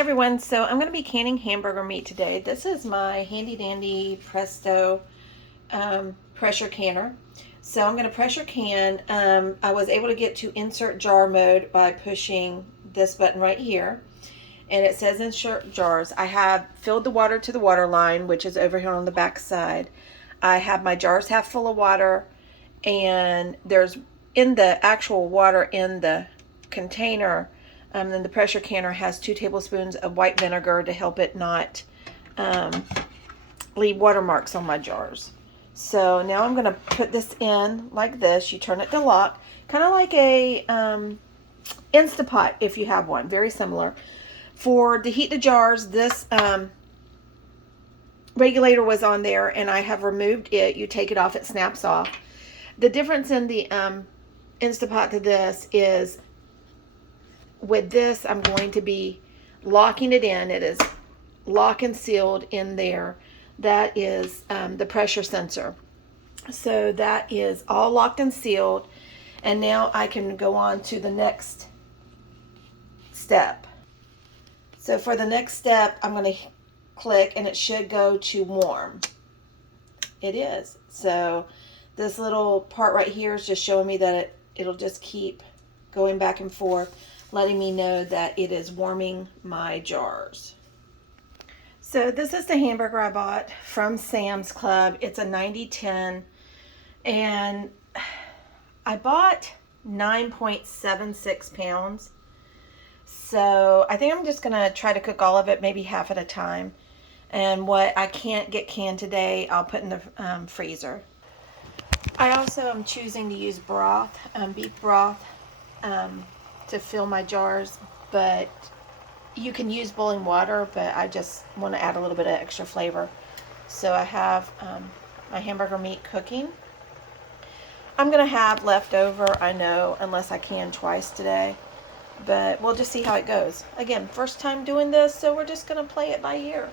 everyone, so I'm going to be canning hamburger meat today. This is my handy dandy Presto pressure canner. So I'm going to pressure can. I was able to get to insert jar mode by pushing this button right here. And it says insert jars. I have filled the water to the water line, which is over here on the back side. I have my jars half full of water, and there's in the actual water in the container. Then the pressure canner has 2 tablespoons of white vinegar to help it not leave watermarks on my jars. So now I'm going to put this in like this. You turn it to lock, kind of like a Instapot if you have one, very similar. To heat the jars, this regulator was on there and I have removed it. You take it off, it snaps off. The difference in the Instapot to this is with this, I'm going to be locking it in. It is lock and sealed in there. That is the pressure sensor. So that is all locked and sealed. And now I can go on to the next step. So for the next step, I'm going to click and it should go to warm. It is. So this little part right here is just showing me that it'll just keep going back and forth, letting me know that it is warming my jars. So this is the hamburger I bought from Sam's Club. It's a 90-10, and I bought 9.76 pounds. So I think I'm just gonna try to cook all of it, maybe half at a time. And what I can't get canned today, I'll put in the freezer. I also am choosing to use broth, beef broth, to fill my jars, but you can use boiling water, but I just want to add a little bit of extra flavor. So I have my hamburger meat cooking. I'm going to have leftover, I know, unless I can twice today, but we'll just see how it goes. Again, first time doing this, so we're just going to play it by ear.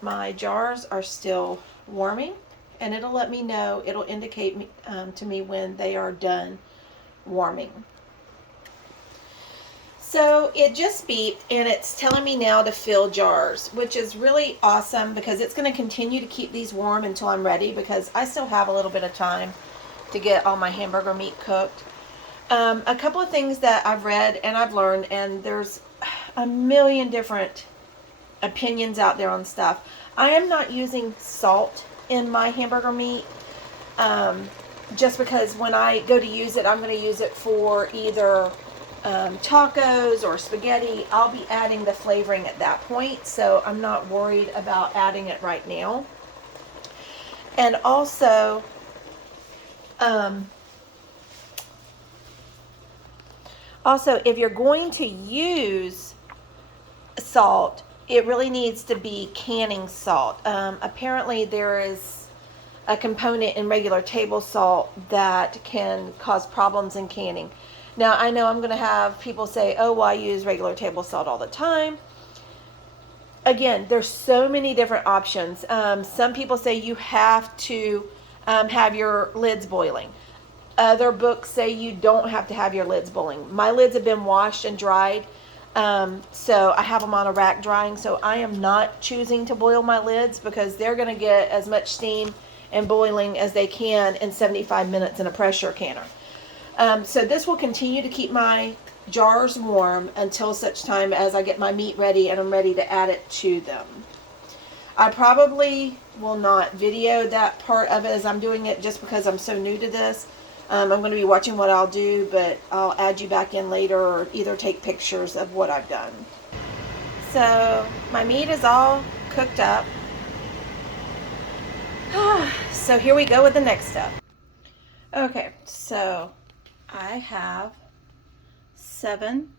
My jars are still warming, and it'll let me know, it'll indicate to me when they are done warming. So it just beeped and it's telling me now to fill jars, which is really awesome because it's going to continue to keep these warm until I'm ready, because I still have a little bit of time to get all my hamburger meat cooked. A couple of things that I've read and I've learned, and there's a million different opinions out there on stuff. I am not using salt in my hamburger meat just because when I go to use it, I'm going to use it for either tacos or spaghetti. I'll be adding the flavoring at that point, so I'm not worried about adding it right now. And also if you're going to use salt, it really needs to be canning salt. Apparently there is a component in regular table salt that can cause problems in canning. Now, I know I'm going to have people say, oh, well, I use regular table salt all the time. Again, there's so many different options. Some people say you have to have your lids boiling. Other books say you don't have to have your lids boiling. My lids have been washed and dried, so I have them on a rack drying. So I am not choosing to boil my lids because they're going to get as much steam and boiling as they can in 75 minutes in a pressure canner. So this will continue to keep my jars warm until such time as I get my meat ready and I'm ready to add it to them. I probably will not video that part of it as I'm doing it just because I'm so new to this. I'm going to be watching what I'll do, but I'll add you back in later or either take pictures of what I've done. So my meat is all cooked up. So here we go with the next step. Okay, so I have 7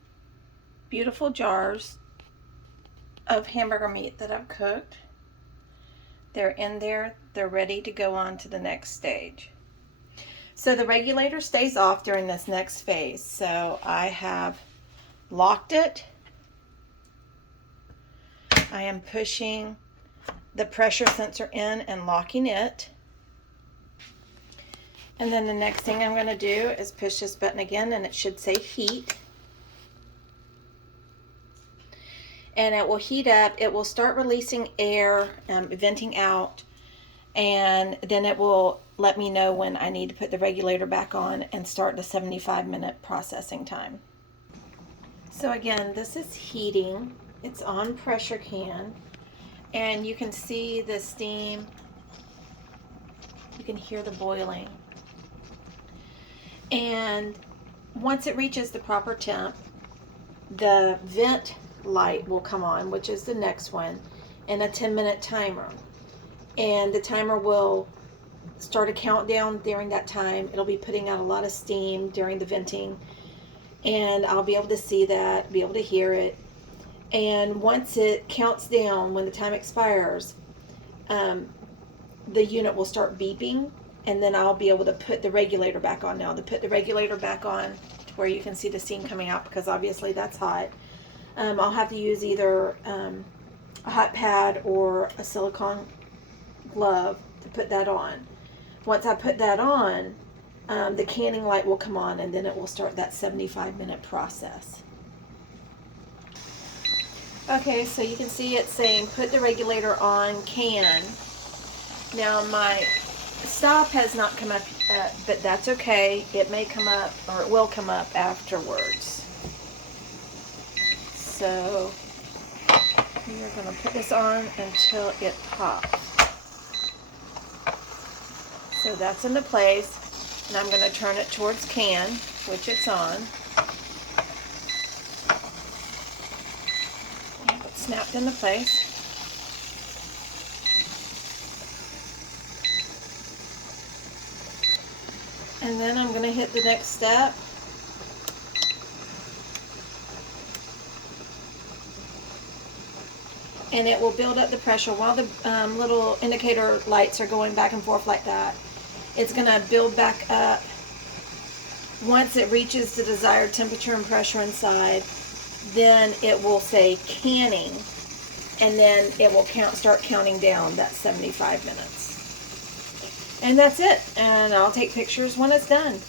beautiful jars of hamburger meat that I've cooked. They're in there. They're ready to go on to the next stage. So the regulator stays off during this next phase. So I have locked it. I am pushing the pressure sensor in and locking it. And then the next thing I'm going to do is push this button again, and it should say heat. and it will heat up. It will start releasing air, venting out, and then it will let me know when I need to put the regulator back on and start the 75-minute processing time. So again, this is heating. It's on pressure can, and you can see the steam. You can hear the boiling. And once it reaches the proper temp, the vent light will come on, which is the next one, and a 10-minute timer. And the timer will start a countdown during that time. It'll be putting out a lot of steam during the venting, and I'll be able to see that, be able to hear it. And once it counts down, when the time expires, the unit will start beeping, and then I'll be able to put the regulator back on. Now, to put the regulator back on to where you can see the steam coming out, because obviously that's hot, I'll have to use either a hot pad or a silicone glove to put that on. Once I put that on, the canning light will come on, and then it will start that 75-minute process. Okay, so you can see it saying put the regulator on can. Now my stop has not come up, but that's okay. It may come up, or it will come up afterwards. So we're going to put this on until it pops. So that's into place, and I'm going to turn it towards can, which it's on. It's snapped into place. And then I'm going to hit the next step. And it will build up the pressure while the little indicator lights are going back and forth like that. It's going to build back up. Once it reaches the desired temperature and pressure inside, then it will say canning, and then it will start counting down that 75 minutes. And that's it. And I'll take pictures when it's done.